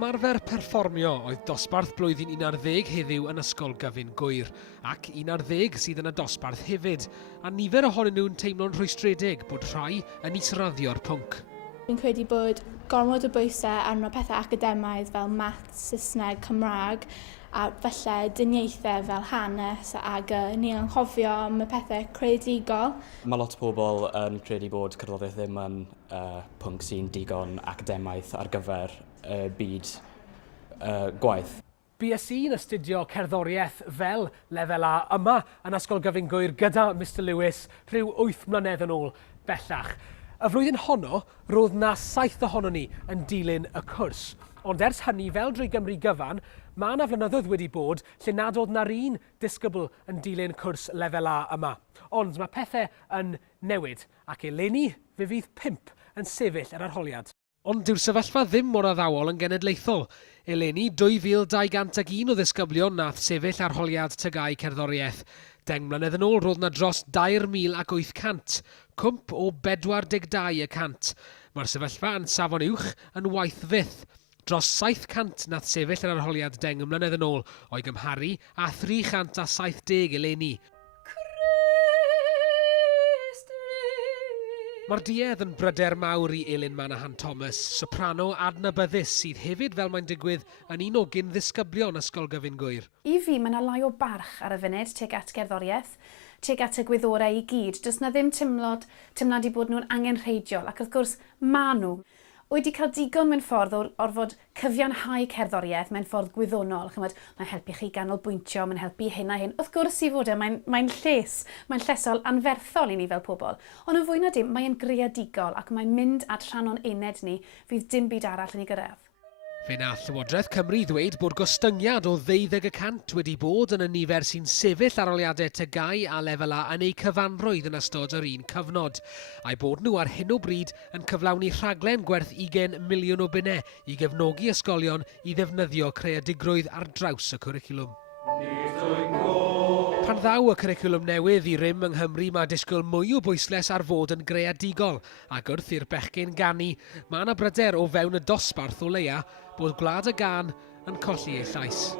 Ymarfer perfformio oedd dosbarth blwyddyn 11 heddiw yn ysgol Gyfun Gwyr, ac 11 sydd yn y dosbarth hefyd, a nifer ohonyn nhw'n teimlo'n rhwystredig bod rhai yn israddio'r pwnc. Fi'n credu bod gormod o bwysau arno pethau academaidd fel maths, Saesneg, Cymraeg, a falle diniaethau fel hanes ac ni'n anghofio am y pethau creadigol. Mae lot o bobl yn credu bod cerddoriaeth ddim yn pwnc sy'n digon academaidd ar gyfer byd gwaith. Bues i'n astudio cerddoriaeth fel lefel A yma yn ysgol Gyfun Gwyr gyda Mr Lewis rhyw 8 mlynedd yn ôl bellach. Y flwyddyn honno, roedd na 7 ohonon ni yn dilyn y cwrs. Ond ers hynny, fel drwy Gymru gyfan, mae yna flynyddoedd wedi bod lle nad oedd na'r un disgybl yn dilyn cwrs lefel A yma. Ond mae pethau yn newid, ac eleni fe fydd 5 yn sefyll yr arholiad. Ond dyw'r sefyllfa ddim mor addawol yn genedlaethol. Eleni 2201 o ddisgyblion nath sefyll arholiad tygau cerddoriaeth. 10 mlynedd yn ôl roedd na dros 2800, cwmp o 42%. Mae'r sefyllfa yn safon uwch yn waith fyth. Dros 700 nath sefyll yr arholiad 10 mlynedd yn ôl o'i gymharu â 370 eleni. Mae'r duedd yn bryder mawr i Elin Manahan Thomas, soprano adnabyddus sydd hefyd fel mae'n digwydd yn un o gyn-ddisgyblion ysgol Gyfun Gwyr. I fi, mae yna lai o barch ar y funud tuag at gerddoriaeth, tuag at y gwyddorau i gyd. Does na ddim teimlad i bod nhw'n angenrheidiol, ac wrth gwrs maen nhw. Wedi cael digon mewn ffordd o orfod cyfiawnhau cerddoriaeth mewn ffordd gwyddonol. Mae'n helpu chi ganolbwyntio, mae'n helpu hyn a hyn. Wrth gwrs i fod mae'n llesol anferthol i ni fel pobl. Ond yn fwy na dim, mae'n greadigol ac mae'n mynd at rhanno'n uned ni, fydd dim byd arall yn ei gyrraedd. Fe nath Llywodraeth Cymru ddweud bod gostyngiad o 12% wedi bod yn y nifer sy'n sefyll arholiadau tygau a lefel A yn ei cyfanrwydd yn ystod yr un cyfnod, a'i bod nhw ar hyn o bryd yn cyflawni rhaglen gwerth 20 miliwn o bunnau i gefnogi ysgolion i ddefnyddio creadigrwydd ar draws y cwricwlwm. Pan ddaw y cwricwlwm newydd i rym yng Nghymru mae disgwyl mwy o bwysles ar fod yn greadigol, ac wrth i'r bechgyn ganu, mae yna bryder o fewn y dosbarth o leia bod Gwlad y Gân yn colli ei llais.